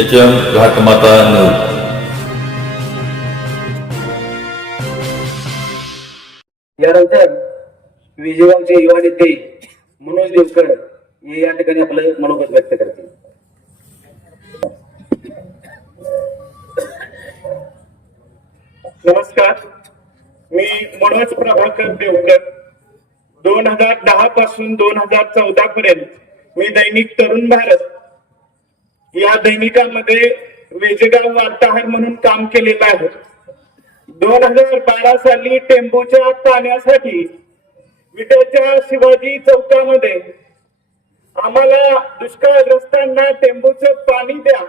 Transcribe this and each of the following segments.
H M Ghatmata news यानंतर विजयवामचे युवा नेते मनोज देवकर हे या ठिकाणी आपलं मनोगत व्यक्त करतील. नमस्कार. मी मनोज प्रभाकर देवकर. दोन हजार दहा पासून दोन हजार चौदा पर्यंत मी दैनिक तरुण भारत या दैनिकामध्ये वेजेगाव वार्ताहर म्हणून काम केलेलं आहे. दोन हजार बारा साली टेम्पोच्या पाण्यासाठी विट्याच्या शिवाजी चौकामध्ये आम्हाला दुष्काळग्रस्तांना टेंबूचं पाणी द्या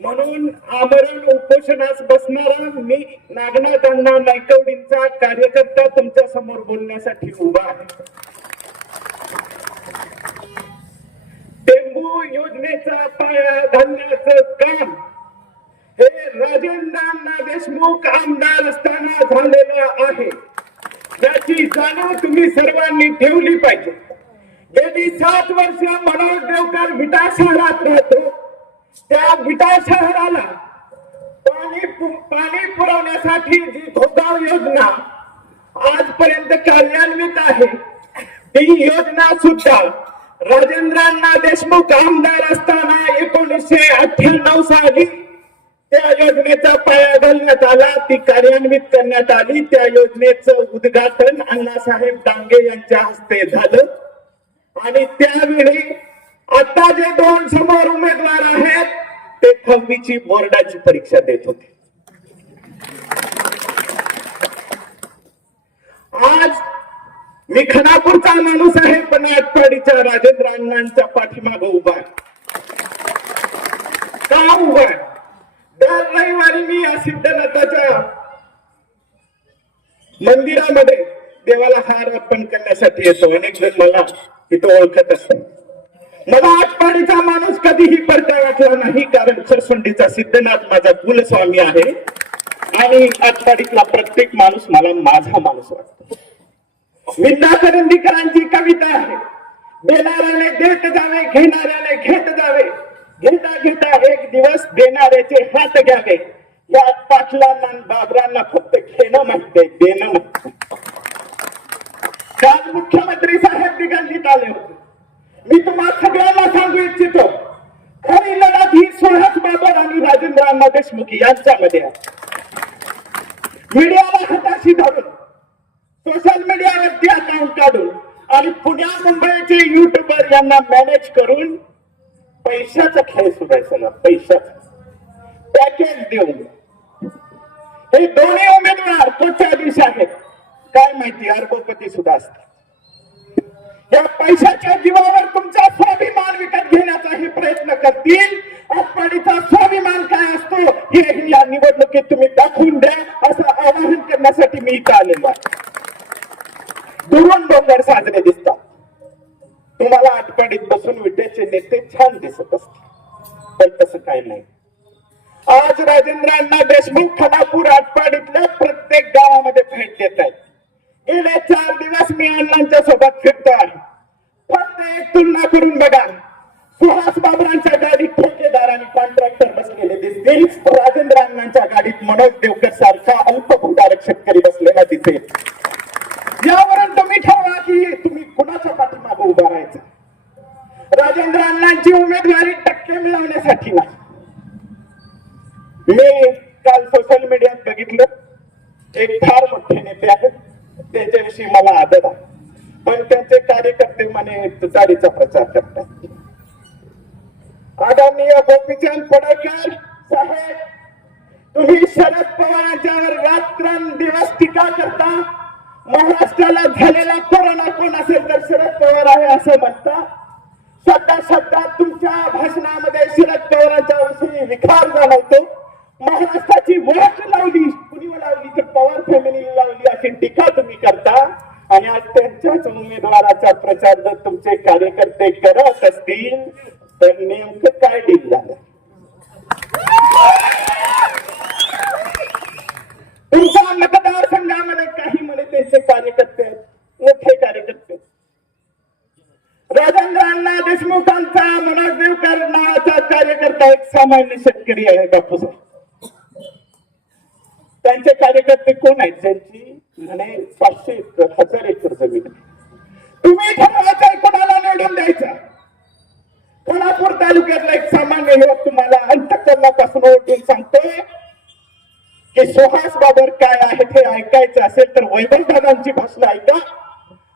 म्हणून आमरण उपोषणास बसणारा मी नागनाथांना नायकवडींचा कार्यकर्ता तुमच्यासमोर बोलण्यासाठी उभा आहे. टेंबू योजनेचा पाया घालण्याचं काम. हे राजेंद्रांना देशमुख आमदार असताना झालेलं आहे. याची जाणीव तुम्ही सर्वांनी ठेवली पाहिजे. गेली सात वर्ष मनोज देवकर विटा शहरात राहतो. त्या विटा शहराला पाणी पाणी पुरवण्यासाठी जी भोगाव योजना आजपर्यंत कार्यान्वित आहे ती योजना सुद्धा राजेंद्रांना देशमुख आमदार असताना एकोणीसशे अठ्ठ्याण्णव साली त्या योजनेचा पाया घालण्यात आला. ती कार्यान्वित करण्यात आली. त्या योजनेचं उद्घाटन अण्णासाहेब डांगे यांच्या हस्ते झालं. आणि त्यावेळी आता जे दोन समोर उमेदवार आहेत ते दहावीची बोर्डाची परीक्षा देत होते आज मी खनापूरचा माणूस आहे पण आटपाडीच्या राजेंद्र अण्णांच्या पाठीमागं उभा आहे. का उभा आहे? दर रविवारी मी या सिद्धनाथाच्या मंदिरामध्ये देवाला हार अर्पण करण्यासाठी येतो. अनेक जण मला इथं ओळखत असतात. मला आटपाडीचा माणूस कधीही परत्या वाटला नाही कारण सरसुंडीचा सिद्धनाथ माझा कुलस्वामी आहे. आणि आटपाडीतला प्रत्येक माणूस मला माझा माणूस वाटतो. विंदा करंदीकरांची कविता आहे. देणाऱ्याने देत जावे घेणाऱ्याने घेत जावे. घेता घेता एक दिवस देणाऱ्याचे हात घ्यावे. या पाटलांना बाबरांना फक्त घेणं माहिती देणं माहिती काल मुख्यमंत्री साहेब दिगंजीत आले होते. मी तुम्हाला सगळ्यांना सांगू इच्छितो खरी लढत ही सुहास बाबर आणि राजेंद्र अण्णा देशमुख यांच्यामध्ये आहे. मीडियाला हताशी धरून सोशल मीडियावरती अकाउंट काढून आणि पुण्या मुंबईचे युट्यूबर यांना मॅनेज करून पैशाचा खेळ सुधायचा ना पैशाचा. पॅकेज देऊन. हे दोन्ही उमेदवार कोट्याधीश आहेत? काय माहिती? अर्बोपती सुद्धा असतात. या पैशाच्या जीवावर तुमचा स्वाभिमान विकत घेण्याचाही प्रयत्न करतील. आटपाडीचा स्वाभिमान काय असतो हे या निवडणुकीत तुम्ही दाखवून द्या. असं आवाहन करण्यासाठी मी इथं आलेलो आहे. दुरून डोंगर साजरे दिसतात. तुम्हाला आटपाडीत बसून विट्याचे नेते छान दिसत असते पण तसं काय नाही. आज राजेंद्रांना देशमुख खडापूर आटपाडीतल्या प्रत्येक गावामध्ये भेट देत आहेत. गेले चार दिवस मी अण्णांच्या सोबत फिरतो आहे. फक्त एक तुलना करून बघा. सुहास बाबरांच्या गाडीत ठेकेदार आणि कॉन्ट्रॅक्टर बसलेले दिसतील. राजेंद्र अण्णांच्या गाडीत मनोज देवकर सारखा अल्पभूधारक शेतकरी बसलेला दिसेल. यावर तुम्ही ठरवा की तुम्ही कुणाच्या पाठीमागे उभा राहायचं? राजेंद्र अण्णांची उमेदवारी टक्के मिळवण्यासाठी नाही. मी काल सोशल मीडियात बघितलं. एक फार मोठे नेते आहेत. त्यांच्याविषयी मला आदर आहे. पण त्यांचे कार्यकर्ते म्हणे तुतारीचा प्रचार करतात. आदरणीय गोपीचंद पडळकर साहेब तुम्ही शरद पवारांच्यावर रात्रंदिवस टीका करता. महाराष्ट्राला झालेला कोरोना कोण असेल तर शरद पवार आहे असं म्हणता शब्दा शब्दात तुमच्या भाषणामध्ये शरद पवारांच्या विषयी विकार जाणवतो महाराष्ट्राची ओळख लावली. कुणी लावली तर पवार फॅमिली लावली अशी टीका तुम्ही करता. आणि आज त्यांच्याच उमेदवाराचा प्रचार जर तुमचे कार्यकर्ते करत असतील तर नेमकं काय डील झालं? तुमचा मतदार काही कार्यकर्ते आहेत, मोठे कार्यकर्ते राजेंद्र अण्णा देशमुखांचा मनोज देवकर कार्यकर्ता एक सामान्य शेतकरी आहे बापूस त्यांचे कार्यकर्ते कोण आहेत? ज्यांची म्हणे पाचशे एकर हजार एकर जमीन तुम्ही ठरवायचं कोणाला निवडून द्यायचा? कोल्हापूर तालुक्यातला एक सामान्य युवक तुम्हाला अंतकरणापासून ओळखून सांगतोय. की सुहास बाबर काय आहे ते ऐकायचं असेल तर वैभव दादांची भाषण ऐका.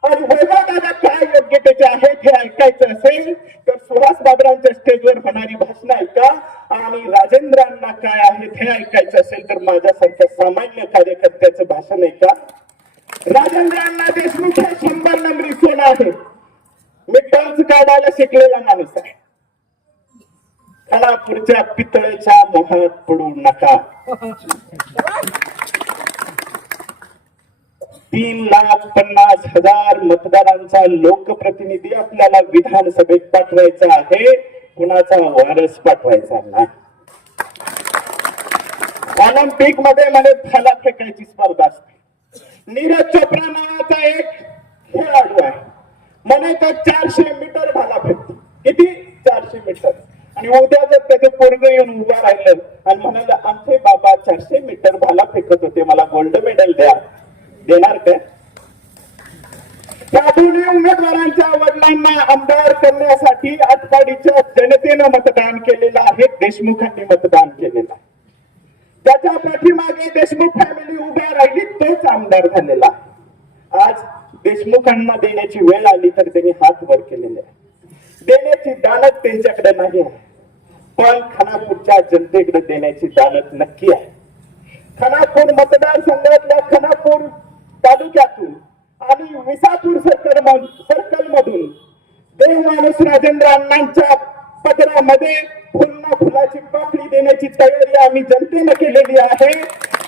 आणि वैभव दादा काय योग्यतेचे आहे हे ऐकायचं असेल तर सुहास बाबरांच्या स्टेजवर होणारी भाषण ऐका. आणि राजेंद्रांना काय आहे हे ऐकायचं असेल तर माझ्यासारख्या सामान्य कार्यकर्त्याचं भाषण ऐका. राजेंद्रांना देशमुख शंभर नंबरी सोनं आहे? मी टंच काढायला शिकलेला माणूस आहे. खानापूरच्या पितळेच्या मोहात पडू नका. तीन लाख पन्नास हजार मतदारांचा लोकप्रतिनिधी आपल्याला विधानसभेत पाठवायचा आहे. कुणाचा वारस पाठवायचा नाही. ऑलिम्पिकमध्ये मला भाला फेकायची स्पर्धा असते. नीरज चोप्रा नावाचा एक खेळाडू आहे. म्हणे तर चारशे मीटर भाला फेकतो. किती? चारशे मीटर. आणि उद्या जर त्याचं पोरग येऊन उभा राहिलं आणि म्हणाल आमचे बाबा चारशे मीटर भाला फेकत होते मला गोल्ड मेडल द्या. देणार काय? त्या दोन्ही उमेदवारांच्या वडिलांना आमदार करण्यासाठी आटपाडीच्या जनतेनं मतदान केलेलं आहे देशमुखांनी मतदान केलेलं आहे. त्याच्या पाठीमागे देशमुख फॅमिली उभ्या राहिली तोच आमदार झालेला आज देशमुखांना देण्याची वेळ आली तर त्यांनी हात वर केलेले आहे. देण्याची दानत त्यांच्याकडे नाही आहे. पण खानापूरच्या जनतेकडे देण्याची दानत नक्की आहे. खानापूर मतदारसंघातल्या खानापूर तालुक्यातून आणि विसापूर सर्कल सर्कल मधून देव माणूस राजेंद्र अण्णांच्या पदरामध्ये पुन्हा फुलाची पाकळी देण्याची तयारी आम्ही जनतेनं केलेली आहे.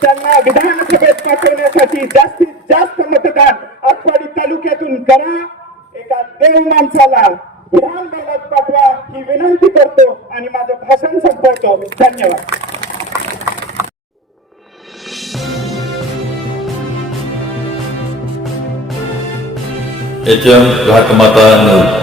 त्यांना विधानसभेत पाठवण्यासाठी जास्तीत जास्त मतदान आठवाडी तालुक्यातून करा. एका देव माणसाला विधान भवनात पाठवा ही विनंती करतो आणि माझं भाषण संपवतो. धन्यवाद. H M Ghatmata news.